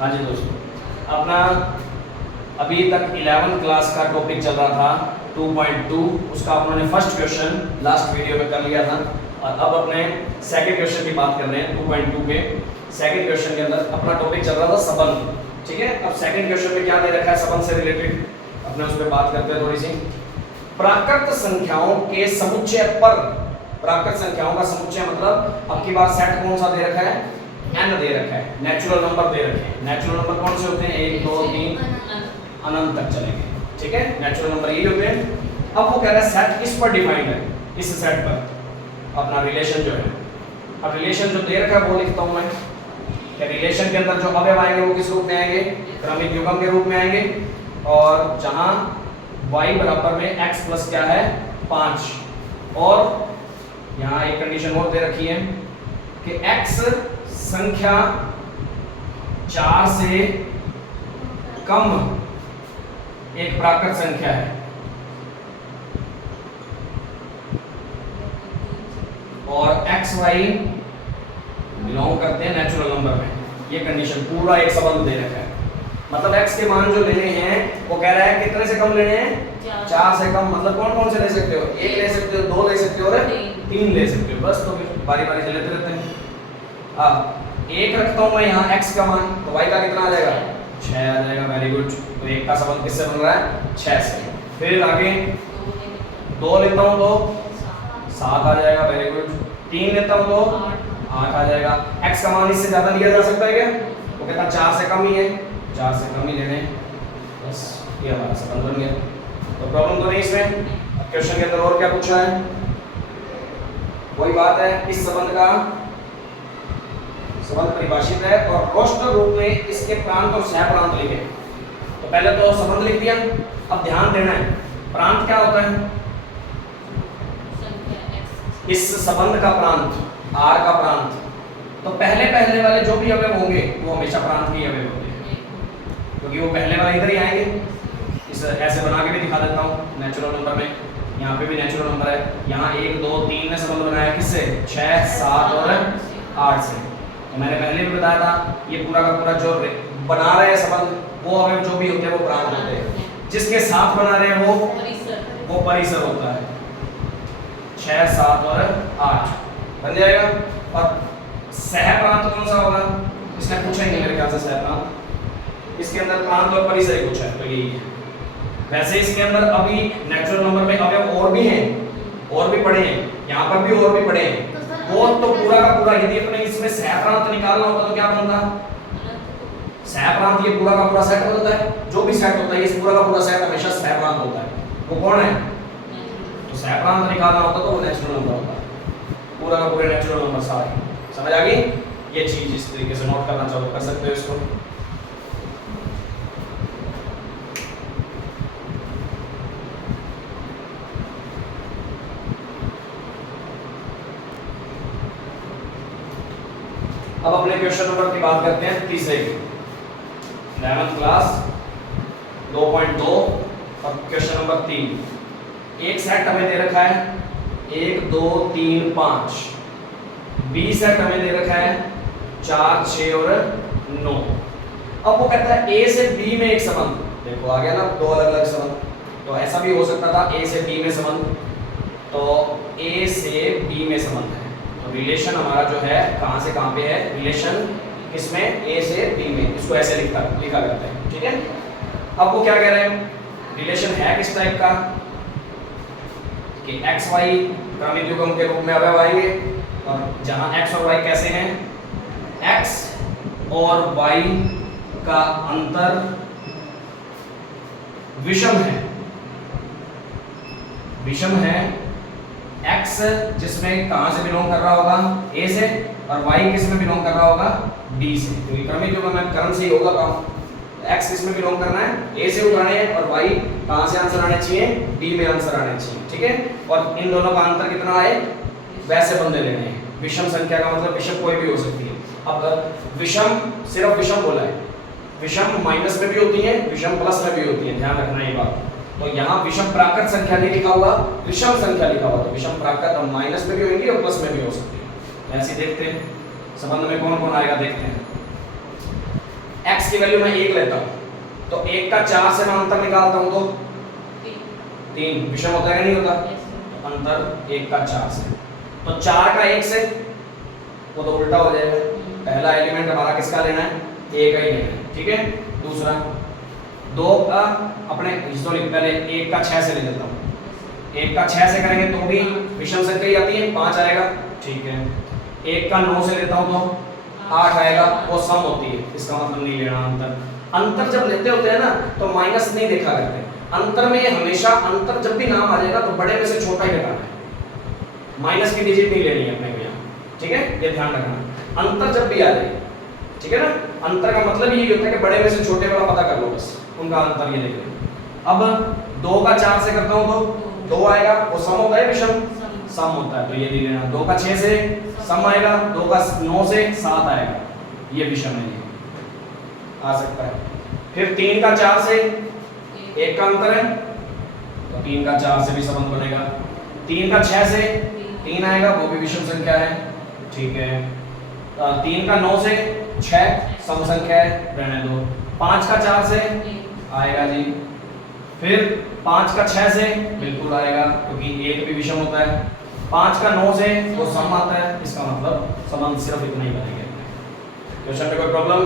हाँ जी दोस्तों, अपना अभी तक 11th क्लास का टॉपिक चल रहा था 2.2, उसका अपने फर्स्ट क्वेश्चन लास्ट वीडियो में कर लिया था और अब अपने सेकंड क्वेश्चन की बात कर रहे हैं 2.2 के। सेकंड क्वेश्चन के अंदर अपना टॉपिक चल रहा था संबंध, ठीक है। अब सेकंड क्वेश्चन में क्या दे रखा है संबंध से रिलेटेड, अपने उस पर बात करते हैं थोड़ी सी। प्राकृत संख्याओं के समुच्चय पर, प्राकृत संख्याओं का समुच्चय मतलब अब की बार सेट कौन सा दे रखा है, n दे रखा है, नेचुरल नंबर दे रखे हैं। नेचुरल नंबर कौन से होते हैं, 1 2 3 अनंत तक चलेंगे, ठीक है। नेचुरल नंबर यही होते हैं। अब वो कह रहा है सेट किस पर डिफाइंड है, इस सेट पर अपना रिलेशन जो है। अब रिलेशन जो दे रखा है वो लिखता हूं मैं कि रिलेशन के अंदर जो अवयव आएंगे वो किस रूप में आएंगे, क्रमिक युग्म के रूप में आएंगे। और जहां y बराबर में x प्लस क्या है 5, और यहाँ एक कंडीशन और दे रखी है कि x संख्या 4 से कम एक प्राकृत संख्या है और x y बिलोंग करते हैं नेचुरल नंबर में। ये कंडीशन पूरा एक संबंध दे रखा है। मतलब x के मान जो लेने हैं वो कह रहा है कितने से कम लेने हैं, 4 से कम। मतलब कौन कौन से ले सकते हो, 1 ले सकते हो, 2 ले सकते हो और 3 ले सकते हो। बस तो फिर बारी बारी से लेते रहते हैं। अब 1 रखता हूं मैं यहाँ x का मान, तो y का कितना आ जाएगा, 6 आ जाएगा। Very good. तो 1 का संबंध किससे बन रहा है, 6 से। फिर आगे 2 लेता हूं तो 7 आ जाएगा। Very good. 3 लेता हूं तो 8 आ जाएगा। x का मान इससे ज्यादा लिया जा सकता है क्या, वो कहता 4 से कम ही है, 4 से कम ही लेने। बस ये हमारा संबंध बन गया। तो प्रॉब्लम तो नहीं इसमें। क्वेश्चन के अंदर और क्या पूछा है, वही बात है। इस संबंध का संबंध परिभाषित है और रोस्टर रूप में इसके प्रांत और सह प्रांत लिखे। तो पहले तो संबंध लिख दिया। अब ध्यान देना है प्रांत क्या होता है, इस संबंध का प्रांत r का प्रांत। तो पहले पहले वाले जो भी अवयव होंगे वो हमेशा प्रांत के अवयव होंगे, क्योंकि वो पहले वाले इधर ही आएंगे। इस ऐसे बना के भी दिखा देता हूँ नेचुरल नंबर में। यहाँ पे भी नेचुरल नंबर है, यहाँ 1 2 3 ने संबंध बनाया किससे, 6 7 और 8 से। तो मैंने पहले भी बताया था ये पूरा का पूरा जो बना रहे हैं संबंध वो अवयव जो भी होते हैं वो प्रांत होते हैं। जिसके साथ बना रहे हैं वो परिसर होता है। 6 7 और 8 बन जाएगा। और सह प्रांत कौन सा होगा, इसने पूछा ही नहीं मेरे ख्याल से सह प्रांत। इसके अंदर प्रांत और परिसर ही पूछा है, तो यही है। वैसे इसके अंदर अभी नेचुरल नंबर में अवयव और भी हैं, और भी पढ़े हैं, यहाँ पर भी और भी पढ़े हैं। वो तो पूरा का पूरा, यदि अपने इसमें सह प्रांत निकालना होता तो क्या बनता, सह प्रांत ये पूरा का पूरा सेट बनता है। जो भी सेट होता है इस पूरा का पूरा सेट हमेशा सह प्रांत होता है। वो कौन है, तो सह प्रांत निकालना होता तो वो नेचुरल नंबर होता है। पूरा का पूरा नेचुरल नंबर सारे। समझ आ गई ये चीज, इस तरीके से नोट करना चाहो कर सकते हो इसको। अब अपने क्वेश्चन नंबर की बात करते हैं तीसरे की, 11th क्लास 2.2 और क्वेश्चन नंबर 3। एक सेट हमें दे रखा है 1 2 3 5, बी सेट हमें दे रखा है 4 6 और 9। अब वो कहता है ए से बी में एक संबंध, देखो आ गया ना, दो अलग अलग संबंध। तो ऐसा भी हो सकता था ए से बी में संबंध, तो ए से बी में संबंध है। तो रिलेशन हमारा जो है कहाँ से कहाँ पे है, रिलेशन किसमें, ए से बी में। इसको ऐसे लिखा करते हैं, ठीक है। अब वो क्या कह रहे हैं, रिलेशन है किस टाइप का कि एक्स वाई क्रमिक युग्म के रूप में अवयव आएंगे, और जहां x और y कैसे हैं, x और y का अंतर विषम है। विषम है x जिसमें कहां से बिलोंग कर रहा होगा, a से, और y किस में बिलोंग कर रहा होगा, b से। क्योंकि क्रमिक युग्म में क्रम से ही होगा काम। x किस में बिलोंग करना है, a से उठाने हैं, और y कहां से आंसर आने चाहिए, b में आंसर आने चाहिए, ठीक है। और इन दोनों का अंतर कितना आए वैसे बंदे लेने हैं। विषम संख्या का मतलब विषम कोई भी हो सकती है। अब विषम सिर्फ विषम बोला है, विषम माइनस में भी होती है, विषम प्लस में भी होती है, ध्यान रखना ये बात। तो यहाँ विषम प्राकृत संख्या नहीं लिखा हुआ, विषम संख्या लिखा हुआ। तो विषम प्राकृत हम माइनस में भी होंगी और प्लस में भी हो सकती है। ऐसे देखते हैं संबंध में कौन कौन आएगा, देखते हैं। x की वैल्यू मैं 1 लेता हूँ तो 1 का 4 से मैं अंतर निकालता हूँ तो 3 विषम होता है कि नहीं होता? तो अंतर 1 का 4 से, तो 4 का 1 से वो तो उल्टा हो जाएगा। पहला एलिमेंट हमारा किसका लेना है? a का ही लेना है, ठीक है। दूसरा 2 का अपने सॉरी पहले 1 का 6 से ले लेता हूँ, 1 का 6 से करेंगे तो भी विषम संख्या ही आती है, 5 आएगा, ठीक है। 1 का 9 से लेता हूँ तो 8 आएगा, वो सम होती है, इसका मतलब नहीं लेना अंतर। अंतर जब लेते होते हैं ना तो माइनस नहीं देखा करते, अंतर में हमेशा अंतर जब भी नाम आ जाएगा तो बड़े में से छोटा ही लगाना है, माइनस की डिजिट नहीं लेनी है अपने को यहाँ, ठीक है, ये ध्यान रखना। अंतर जब भी आ जाए, ठीक है ना, अंतर का मतलब यही होता है कि बड़े में से छोटे वाला पता कर लो, बस उनका अंतर ये देख लो। अब 2 का 4 से करता हूँ तो 2 आएगा, वो सम होता है विषम, सम होता है, तो ये नहीं लेना। 2 का 6 से सम आएगा, 2 का 9 से 7 आएगा, ये विषम है, ये आ सकता है। फिर 3 का 4 से 1 का अंतर है तो 3 का 4 से भी संबंध बनेगा। 3 का 6 से 3 आएगा, वो भी विषम संख्या है, ठीक है। 3 का 9 से 6 सम संख्या है, रहने दो। 5 का 4 से आएगा जी, फिर 5 का 6 से बिल्कुल आएगा क्योंकि 1 भी विषम होता है। 5 का 9 से वो सम आता है, इसका मतलब संबंध सिर्फ इतना ही बनेगा। क्वेश्चन में कोई प्रॉब्लम?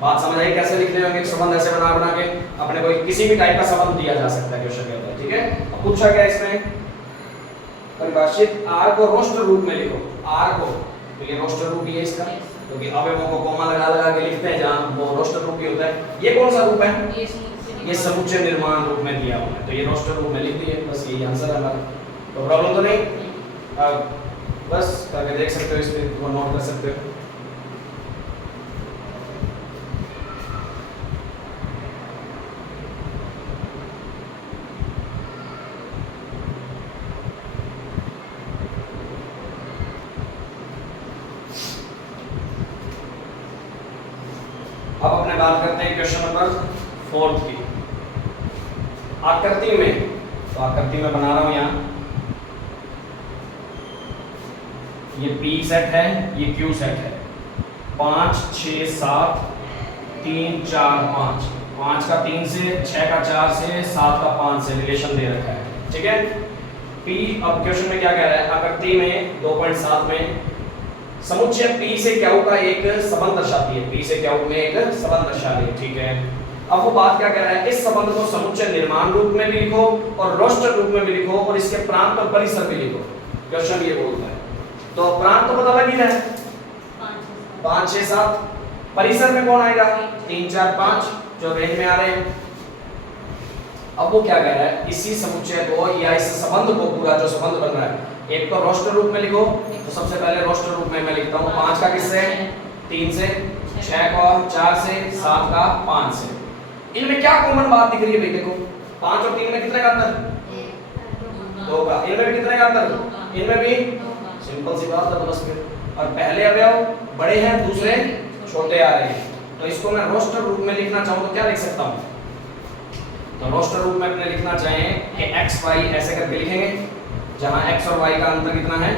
बात समझ आई कैसे लिखने होंगे संबंध? ऐसे बना के अपने को किसी भी टाइप का संबंध दिया जा सकता है क्वेश्चन के अंदर, ठीक है। अब पूछा गया इसमें परिभाषित r को रोस्टर रूप में लिखो, r को, तो ये रोस्टर रूप ही है इसका, क्योंकि अवयवों को कोमा लगा लगा के लिखते हैं जहां वो रोस्टर रूप ही होता है। ये कौन सा रूप है? ये समुच्चय निर्माण रूप में दिया हुआ है, तो ये रोस्टर रूप में लिख दिए, बस यही आंसर है हमारा। तो प्रॉब्लम तो नहीं, बस करके देख सकते हो, इसमें वो नोट कर सकते हो। अब अपने बात करते हैं क्वेश्चन नंबर 4 की, आकृति में। तो आकृति में बना रहा हूं यहाँ, ये P सेट है, ये Q सेट है, 5 6 7 3 4 5, 5 का 3 से, 6 का 4 से, 7 का 5 से रिलेशन दे रखा है, ठीक है। P, अब क्वेश्चन में क्या कह रहा है? आकृति में 2.7 में समुच्चय P से Q का एक संबंध दर्शाती है, P से Q में एक संबंध दर्शा रही है, ठीक है। अब वो बात क्या कह रहा है? इस संबंध को समुच्चय निर्माण रूप में भी लिखो और रोस्टर रूप में भी लिखो और इसके प्रांत और परिसर भी लिखो। क्वेश्चन ये बोलता है, तो प्रांत तो पता लग ही रहा है, 5 6 7, परिसर में कौन आएगा? 3 4 5 जो रेंज में आ रहे हैं। अब वो क्या कह रहा है? इसी समुच्चय को या इस संबंध को, पूरा जो संबंध बन रहा है, एक तो रोस्टर रूप में लिखो, तो सबसे पहले रोस्टर रूप में मैं लिखता हूँ 5 का किससे? 3 से, 6 का 4 से, 7 का 5 से। इनमें क्या कॉमन बात दिख रही है भाई? देखो 5 और 3 में कितने का अंतर? 2 का। इनमें भी कितने का अंतर? इनमें भी सिंपल सी बात है, तो बस फिर। और पहले अवयव बड़े हैं, दूसरे छोटे आ रहे हैं, तो इसको मैं रोस्टर रूप में लिखना चाहूँ तो क्या लिख सकता हूँ? तो रोस्टर रूप में अपने लिखना चाहें कि x y ऐसे करके लिखेंगे, जहां x और y का अंतर कितना है?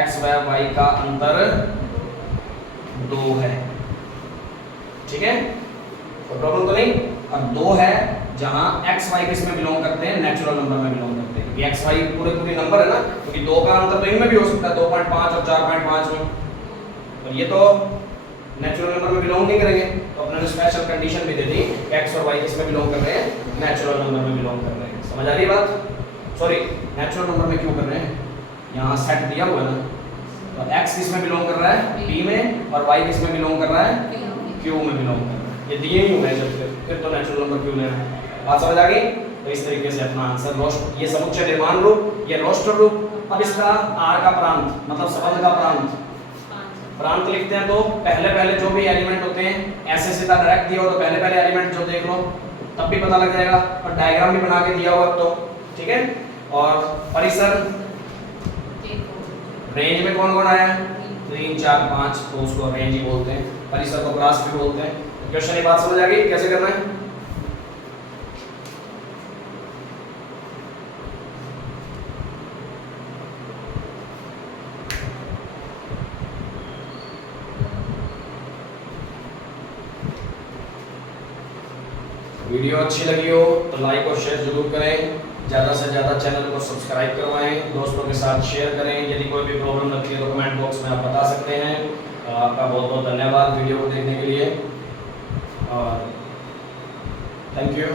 x व y का अंतर 2 है, ठीक है। तो प्रॉब्लम तो नहीं। अब 2 है जहां x y किस में बिलोंग करते हैं? नेचुरल नंबर में बिलोंग करते हैं, क्योंकि x y पूरे नंबर है ना, क्योंकि 2 का अंतर तो इनमें भी हो सकता है, 2.5 और 4.5 में, और ये तो नेचुरल नंबर में बिलोंग नहीं करेंगे। तो अपने स्पेशल कंडीशन भी दे दी, x और y किस में बिलोंग कर रहे हैं? नेचुरल नंबर में बिलोंग कर रहे हैं। समझ आ रही बात? सॉरी, नेचुरल नंबर में क्यों कर रहे हैं? यहाँ सेट दिया हुआ है ना, तो x किस में बिलोंग कर रहा है? p में, और y किस में बिलोंग कर रहा है? q में बिलोंग कर रहा है। ये दिए ही हुए हैं, फिर तो नेचुरल नंबर क्यों लेना है? बात समझ आ गई? तो इस तरीके से अपना आंसर रोस्ट, ये समुच्चय निर्माण रूप, ये रोस्टर रूप। अब इसका r का प्रांत, मतलब संबंध का प्रांत, प्रांत लिखते हैं तो पहले पहले जो भी एलिमेंट होते हैं, ऐसे सीधा डायरेक्ट दिया हो तो पहले पहले एलिमेंट जो देख लो तब भी पता लग जाएगा, और डायग्राम भी बना के दिया हुआ तो, ठीक है। और परिसर, रेंज में कौन कौन आया? 3 4 5, तो उसको रेंज ही बोलते हैं, परिसर को क्लास भी बोलते हैं। क्वेश्चन ये बात समझ आ गई कैसे करना है? वीडियो अच्छी लगी हो तो लाइक और शेयर जरूर करें, ज़्यादा से ज़्यादा चैनल को सब्सक्राइब करवाएं, दोस्तों के साथ शेयर करें। यदि कोई भी प्रॉब्लम लगती है तो कमेंट बॉक्स में आप बता सकते हैं। आपका बहुत बहुत धन्यवाद वीडियो को देखने के लिए और थैंक यू।